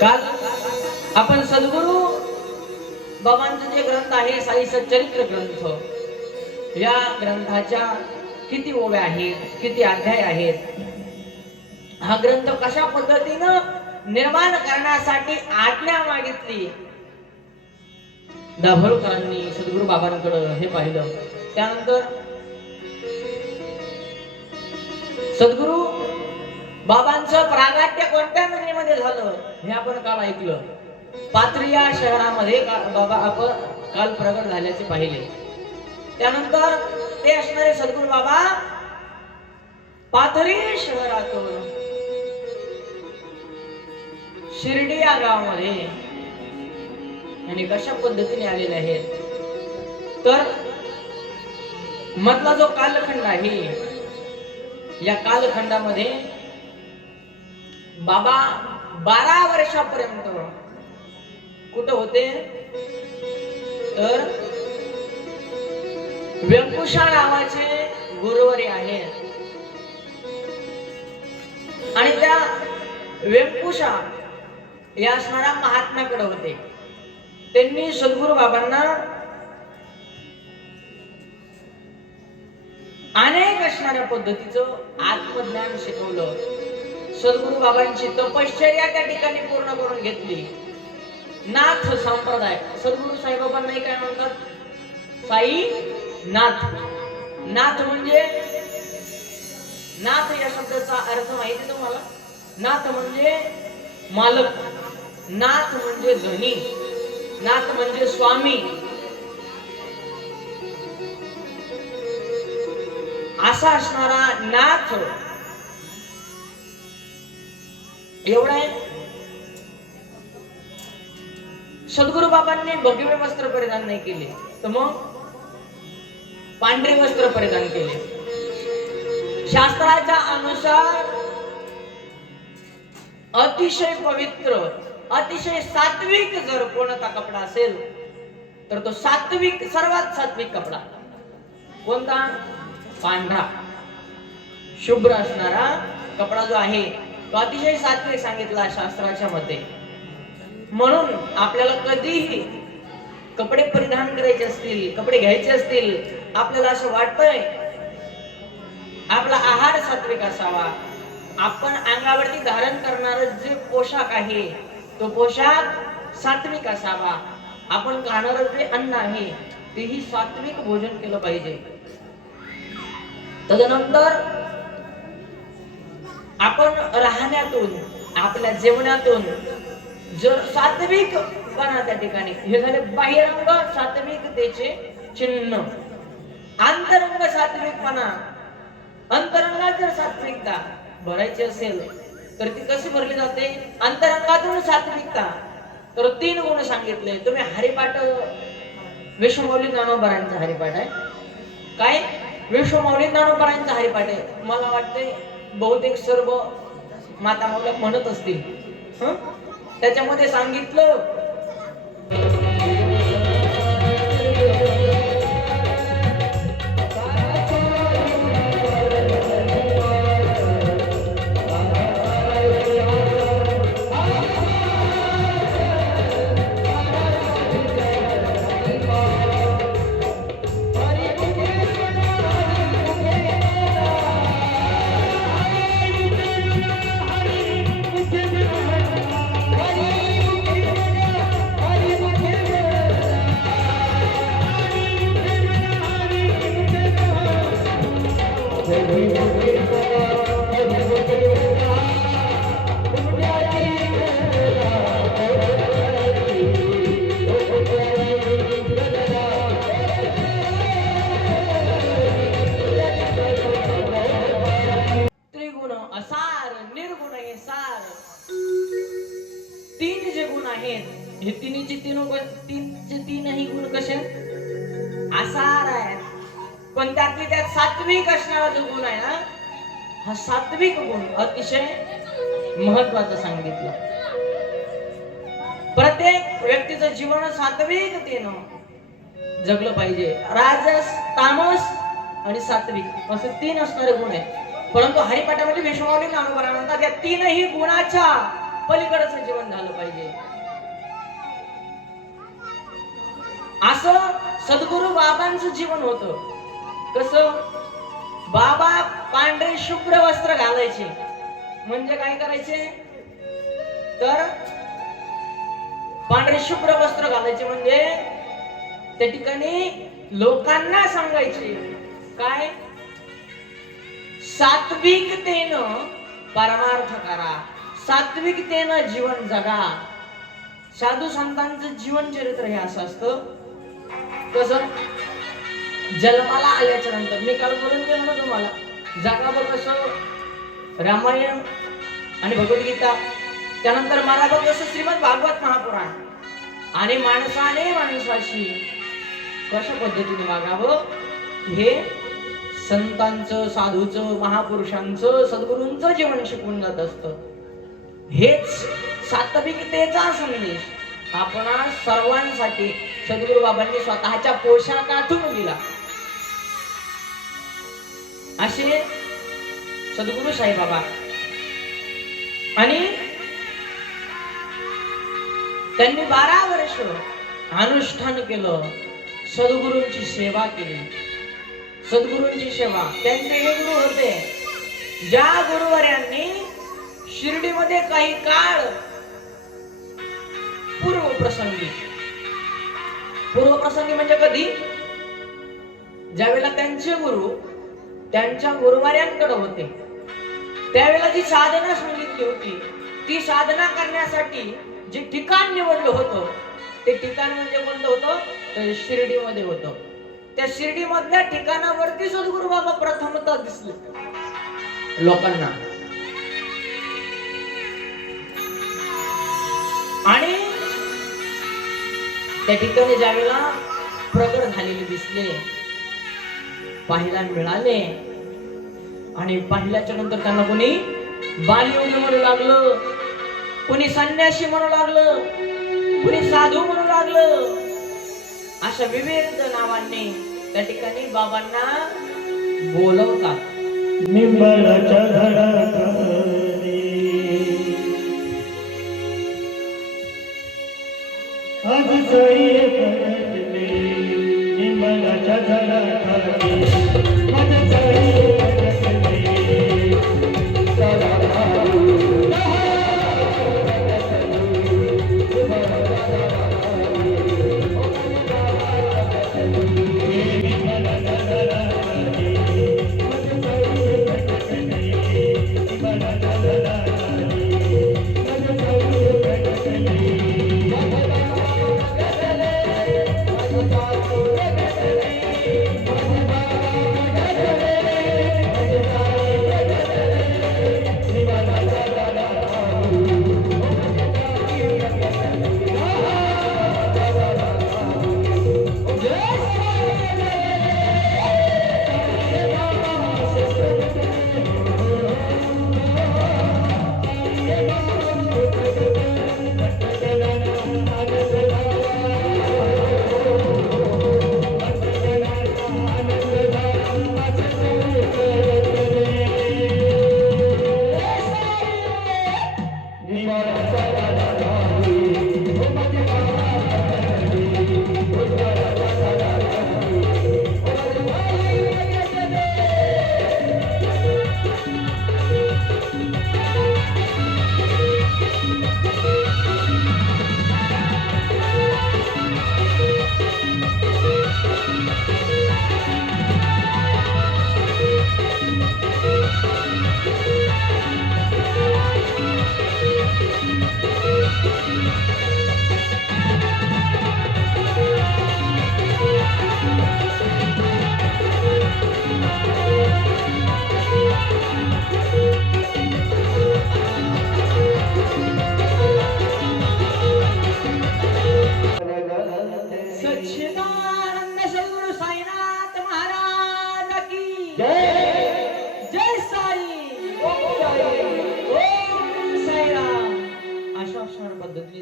काल आपण सद्गुरु बाबांचा जे ग्रंथ आहे साई सच्चरित्र ग्रंथ, या ग्रंथाच्या किती ओव्या आहेत, किती अध्याय आहेत, हा ग्रंथ कशा पद्धतीनं निर्माण करण्यासाठी आज्ञा मागितली, दाभोळकरांनी सद्गुरु बाबांकडे हे पाहिलं. त्यानंतर सद्गुरु बाबांचं प्रागट्य कोणत्या नगरीमध्ये झालं हे आपण काल ऐकलं. पाथरी या शहरामध्ये बाबा आपण काल प्रगट झाल्याचे पाहिले. त्यानंतर ते असणारे सद्गुरु बाबा पाथरी शहरातून शिर्डी या गावामध्ये आणि कशा पद्धतीने आलेले आहेत. तर मधला जो कालखंड आहे, या कालखंडामध्ये बाबा 12 वर्षापर्यंत कुठं होते, तर व्यंकुशा नावाचे गुरुवारी आहेत आणि त्या व्यंकुशा या असणाऱ्या महात्म्याकडे होते. त्यांनी सद्गुरु बाबांना अनेक असणाऱ्या पद्धतीचं आत्मज्ञान शिकवलं. सद्गुरु बाबांची तपश्चर्या त्या ठिकाणी पूर्ण करून घेतली. नाथ संप्रदाय, सद्गुरु साईबाबांना काय म्हणतात, साई नाथ. नाथ म्हणजे, नाथ या शब्दाचा अर्थ माहिती तुम्हाला? नाथ म्हणजे मालक, नाथ म्हणजे धनी, नाथ म्हणजे स्वामी. असा असणारा नाथ एवढा आहे. सद्गुरु बाबांनी भगवे वस्त्र परिधान नाही केले, तर मग पांढरे वस्त्र परिधान केले. शास्त्राच्या अनुसार अतिशय पवित्र, अतिशय सात्विक जर कोणता कपडा असेल तर तो सात्विक, सर्वात सात्विक कपडा कोणता? पांढरा शुभ्र असणारा कपडा जो आहे तो अतिशय सात्विक सांगितला शास्त्राच्या मते. म्हणून आपल्याला कधीही कपडे परिधान करायचे असतील, कपडे घ्यायचे असतील, आपल्याला असं वाटतंय आपला आहार सात्विक असावा, आपण अंगावरती धारण करणारे जे पोशाख आहे तो पोशाख सात्विक असावा, आपण खाणारं जे अन्न आहे तेही सात्विक भोजन केलं पाहिजे. तदनंतर आपण राहण्यातून, आपल्या जेवणातून जर सात्विक पणा त्या ठिकाणी, हे झाले बाह्यरंग सात्विकतेचे चिन्ह. अंतरंग सात्विकपणा, अंतरंगात जर सात्विकता भरायची असेल तर ती कशी भरली जाते? अंतरंगातून सात्विकता. तर 3 गुण सांगितले. तुम्ही हरिपाठ, विश्वमौली ज्ञानोबारांचा हरिपाठ आहे काय? विश्वमौली ज्ञानोबारांचा हरिपाठ आहे. मला वाटते बहुतेक सर्व माता मुलं म्हणत असतील. त्याच्यामध्ये सांगितलं त्रिगुण, असार, निर्गुण, हे सार. 3 जे गुण आहेत हे तीनही गुण कसे आसार आहेत. पण त्यातली त्यात सात्विक असणारा जो गुण आहे ना, हा सात्विक गुण अतिशय महत्वाचा सांगितलं. प्रत्येक व्यक्तीचं जीवन सात्विकतेनं जगलं पाहिजे. राजस, तामस आणि सात्विक असे 3 असणारे गुण आहेत. परंतु हरिपाठामध्ये विश्वमौली ज्ञानोबा म्हणतात या 3ही गुणाच्या पलीकडचं जीवन झालं पाहिजे. असं सद्गुरु बाबांचं जीवन होतं. कसं? बाबा पांढरे शुभ्र वस्त्र घालायचे. म्हणजे काय करायचे? तर पांढरे शुभ्र वस्त्र घालायचे म्हणजे त्या ठिकाणी लोकांना सांगायचे काय? सात्विकतेनं परमार्थ करा, सात्विकतेनं जीवन जगा. साधू संतांचं जीवन चरित्र हे असं असतं. कसं? जन्माला आल्याच्या नंतर मी काल बोलून गेलो ना तुम्हाला, जगावं कसं रामायण आणि भगवद्गीता, त्यानंतर मारावं कसं श्रीमद भागवत महापुराण, आणि माणसाने माणसाशी कशा पद्धतीने वागावं हे संतांचं, साधूचं, महापुरुषांचं, सद्गुरूंचं जीवन शिकवून जात असतं. हेच सात्विकतेचा संदेश आपणा सर्वांसाठी सद्गुरू बाबांनी स्वतःच्या पोशाखातून दिला. असे सद्गुरू साईबाबा. आणि त्यांनी 12 वर्ष अनुष्ठान केलं, सद्गुरूंची सेवा केली. सद्गुरूंची सेवा. त्यांचे हे गुरु होते ज्या गुरुवर्यांनी शिर्डीमध्ये काही काळ पूर्वप्रसंगी म्हणजे कधी? ज्यावेळेला त्यांचे गुरु त्यांच्या गुरुवार्यांकडे होते त्यावेळेला जी साधना सांगितली होती, ती साधना करण्यासाठी जे ठिकाण निवडलं होतं ते ठिकाण म्हणजे कोणतं होतं? तर शिर्डीमध्ये होतं. त्या शिर्डी मधल्या ठिकाणावरती सद्गुरू बाबा प्रथमतः दिसले लोकांना. आणि त्या ठिकाणी ज्यावेळेला प्रगट झालेले दिसले, पाहायला मिळाले, आणि पाहिल्याच्या नंतर त्यांना कोणी बालयोगी म्हणू लागलं, कोणी संन्यासी म्हणू लागलं, कोणी साधू म्हणू लागलं. अशा विविध नावांनी त्या ठिकाणी बाबांना बोलवतात. निंबाळाच्या झाडाखाली आज साई पडले, निंबाळाच्या झाडाखाली आज साई पडले, सारा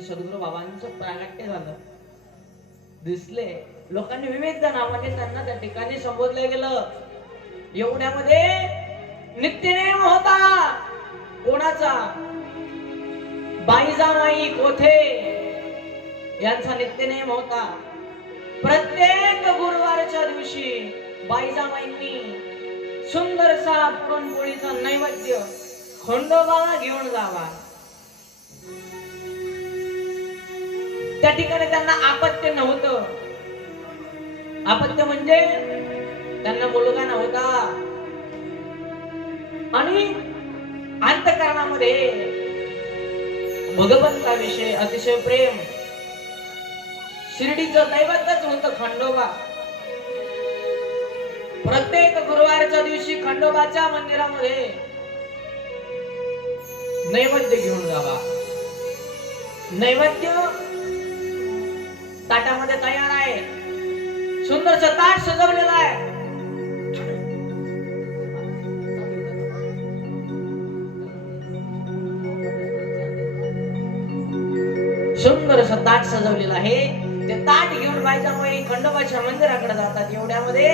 सद्गुरू बाबांचं प्रागट्य झालं, दिसले. लोकांनी विविध नावाने त्यांना त्या ठिकाणी संबोधलं गेलं. एवढ्यामध्ये नित्यनेम होता कोणाचा? बाईजामाई कोठे यांचा नित्यनेम होता. प्रत्येक गुरुवारच्या दिवशी बाईजामाईंनी सुंदरसा पुरणपोळीचा नैवेद्य खंडोबाला घेऊन जावा. त्या ठिकाणी त्यांना आपत्य नव्हतं. आपत्य म्हणजे त्यांना मुलगा नव्हता आणि अंतःकरणामध्ये भगवंताविषयी अतिशय प्रेम. शिर्डीचं दैवतच होतं खंडोबा. प्रत्येक गुरुवारच्या दिवशी खंडोबाच्या मंदिरामध्ये नैवेद्य घेऊन जावा. नैवेद्य ताटामध्ये तयार आहे. सुंदरचं ताट सजवलेलं आहे. सुंदरचं ताट सजवलेलं आहे. ते ताट घेऊन बाईजामाई खंडोबाच्या मंदिराकडे जातात. एवढ्यामध्ये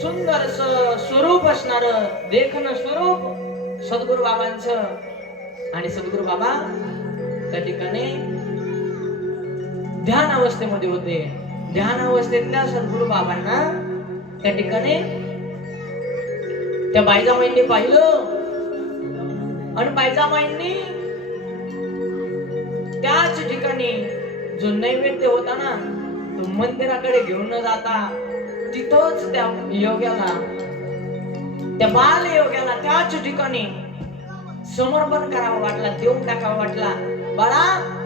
सुंदरस स्वरूप असणार देखणं स्वरूप सद्गुरु बाबांचं. आणि सद्गुरु बाबा त्या ठिकाणी ध्यान अवस्थेमध्ये होते. ध्यान अवस्थेतल्या सद्गुरु बाबांना त्या ठिकाणी त्या बाईजामाईंनी पाहिलं आणि बाईजामाईंनी त्याच ठिकाणी जो नैवेद्य होता ना तो मंदिराकडे घेऊन न जाता तिथंच त्या योग्याला त्या बाल योग्याला त्याच ठिकाणी समर्पण करावं वाटला. देऊन टाकावं वाटला. बाळा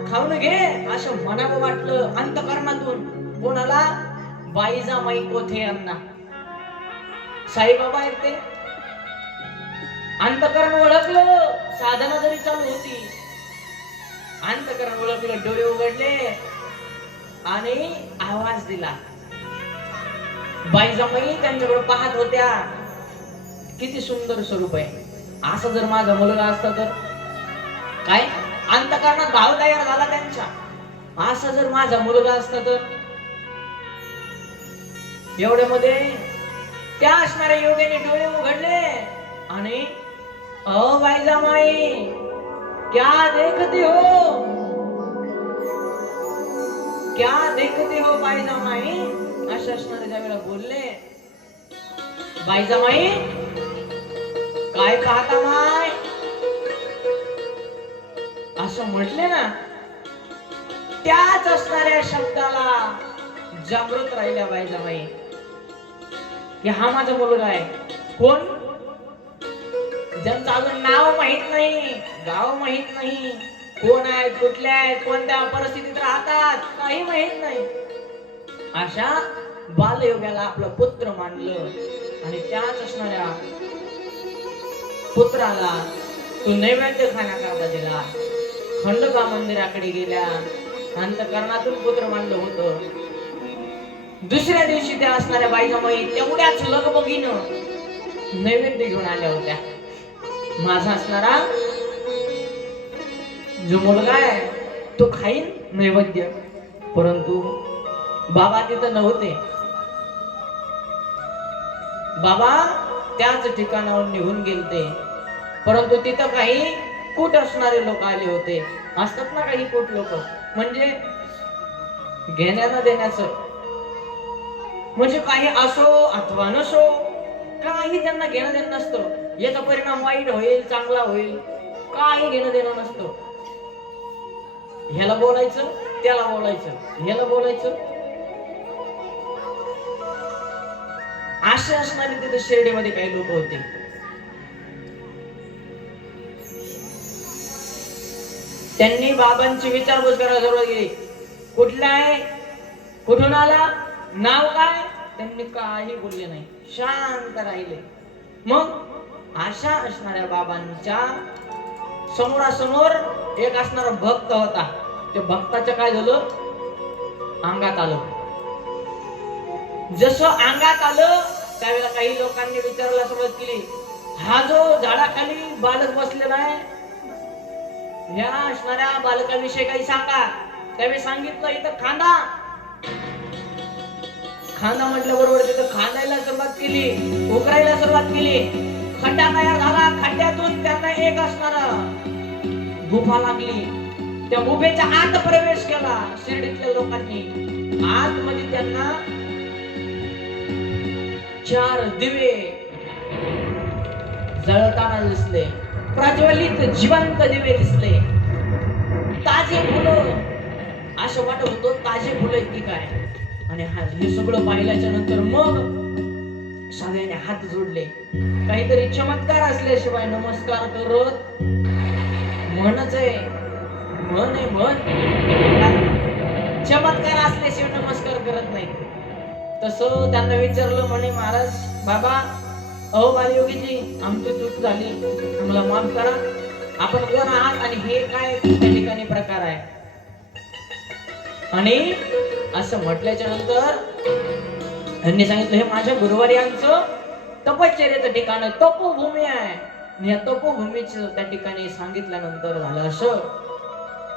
खाऊन घे असं म्हणावं वाटलं अंतःकरणातून. कोणाला? बाईजामाई कोठे यांना. साईबाबा आहेत ते. अंतःकरण ओळखलं. साधना जरी चालू होती अंतःकरण ओळखलं. डोळे उघडले आणि आवाज दिला. बाईजामाई त्यांच्याकडे पाहत होत्या. किती सुंदर स्वरूप आहे. असं जर माझा मुलगा असता तर काय अंतःकरणात भाव तयार झाला त्यांच्या. असं जर माझा मुलगा असता तर. एवढ्यामध्ये त्या असणाऱ्या योग्याने डोळे उघडले आणि अ बाईजामाई क्या देखते हो, क्या देखते हो बाईजामाई अशा असणारे ज्यावेळेला बोलले. बाईजामाई काय पाहता माय असं म्हटले ना. त्याच असणाऱ्या शब्दाला जागृत राहिल्या बाईजामाई की हा माझा मुलगा आहे. कोण? ज्यांचं अजून नाव माहित नाही, गाव माहित नाही, कोण आहेत, कुठले आहेत, कोणत्या परिस्थितीत राहतात, काही माहित नाही. अशा बालयोग्याला आपलं पुत्र मानलं आणि त्याच असणाऱ्या पुत्राला तू नैवेद्य खाण्याकरता दिला. खंडोबा मंदिराकडे गेल्या. अंतःकरणातून पुत्र मानलं होतं. दुसऱ्या दिवशी त्या असणाऱ्या बाईजामाई तेवढ्याच लगबगीनं नैवेद्य घेऊन आल्या होत्या. माझा असणारा जो मुलगा आहे तो खाईन नैवेद्य. परंतु बाबा तिथं नव्हते. बाबा त्याच ठिकाणावर निघून गेलते. परंतु तिथं काही कूट असणारे लोक आले होते. असतात ना काही कूट लोक, म्हणजे घेण्याला देण्याचं. म्हणजे काही असो अथवा नसो काही त्यांना घेणं देणं नसतं. याचा परिणाम वाईट होईल चांगला होईल काही घेणं देणं नसतं. ह्याला बोलायचं त्याला बोलायचं, ह्याला बोलायचं. असे असणारे तिथे शिर्डीमध्ये काही लोक होते. त्यांनी बाबांची विचारपूस करायला सुरुवात केली. कुठला आहे, कुठून आला, नाव काय? त्यांनी काही बोलले नाही, शांत राहिले. मग अशा असणाऱ्या बाबांच्या समोरासमोर एक असणारा भक्त होता. त्या भक्ताचं काय झालं, अंगात आलं. जसं अंगात आलं त्यावेळेला काही लोकांनी विचारायला सुरुवात केली, हा जो झाडाखाली बालक बसलेला आहे ह्या असणाऱ्या बालकाविषयी काही सांगा. त्यावेळी सांगितलं इथं खांदा. खांदा म्हटल्याबरोबर तिथं खांदायला सुरुवात केली, उकरायला सुरुवात केली. खड्डा तयार झाला. खड्ड्यातून त्यांना एक असणारा गुफा लागली. त्या गुफेच्या आत प्रवेश केला शिर्डीतल्या लोकांनी. आतमध्ये त्यांना 4 दिवे जळताना दिसले, प्रज्वलित जिवंत दिवे दिसले, ताजे फुलं. असं वाटत होतं ताजे फुलं आहेत की काय. आणि हे सगळं पाहिल्याच्या नंतर मग सगळ्यांनी हात जोडले. काहीतरी चमत्कार असल्याशिवाय नमस्कार करत म्हणच आहे, म्हण आहे, म्हण. चमत्कार असल्याशिवाय नमस्कार करत नाही. तसं त्यांना विचारलं म्हणे, महाराज बाबा, अहो बालयोगीजी, आमची चूक झाली, आम्हाला माफ करा. आपण कोण आहात आणि हे काय त्या ठिकाणी प्रकार आहे. आणि असं म्हटल्याच्या नंतर त्यांनी सांगितलं, हे माझ्या गुरुवार्यांचं तपश्चर्याचं ठिकाण आहे, तपोभूमी आहे. या तपोभूमीचं त्या ठिकाणी सांगितल्यानंतर झालं असं